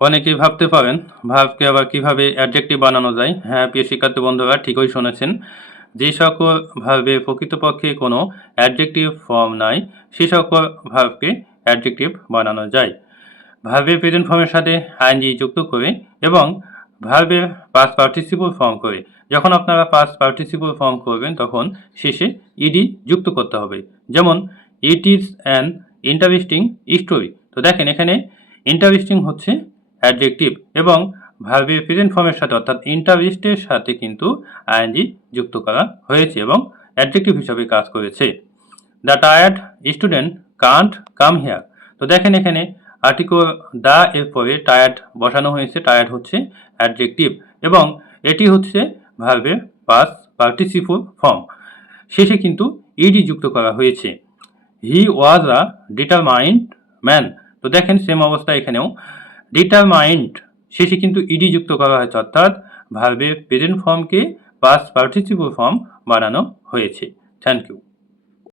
অনেকেই ভাবতে পারেন ভার্বকে আবার কিভাবে অ্যাডজেক্টিভ বানানো যায়। হ্যাঁ, প্রিয় শিক্ষার্থী বন্ধুরা ঠিকই শুনেছেন। যে সকল ভার্বে প্রকৃতপক্ষে কোনো অ্যাডজেক্টিভ ফর্ম নাই, সে সকল ভার্বকে অ্যাডজেক্টিভ বানানো যায়। ভার্বের প্রেজেন্ট ফর্মের সাথে আইএনজি যুক্ত করে এবং ভার্বের পাস্ট পার্টিসিপল ফর্ম করে। যখন আপনারা পাস্ট পার্টিসিপল ফর্ম করবেন তখন শেষে ইডি যুক্ত করতে হবে। যেমন it is an interesting story. তো দেখেন এখানে ইন্টারেস্টিং হচ্ছে অ্যাডজেক্টিভ এবং ভার্বের প্রেজেন্ট ফর্মের সাথে অর্থাৎ ইন্টারেস্টের সাথে কিন্তু আইএনজি যুক্ত করা হয়েছে এবং অ্যাডজেক্টিভ হিসাবে কাজ করেছে। The tired student can't come here. তো দেখেন এখানে আর্টিকেল দ্য এর পরে টায়ার্ড বসানো হয়েছে। টায়ার্ড হচ্ছে অ্যাডজেক্টিভ এবং এটি হচ্ছে ভার্বের পাস্ট পার্টিসিপল ফর্ম। শেষে কিন্তু ইডি যুক্ত করা হয়েছে। হি ওয়াজ আ ডিটারমাইন্ড ম্যান। তো দেখেন সেম অবস্থা এখানেও ডিটারমাইন্ড শেষে কিন্তু ইডি যুক্ত করা হয়েছে, অর্থাৎ ভার্বের প্রেজেন্ট ফর্মকে পাস্ট পার্টিসিপল ফর্ম বানানো হয়েছে। Thank you.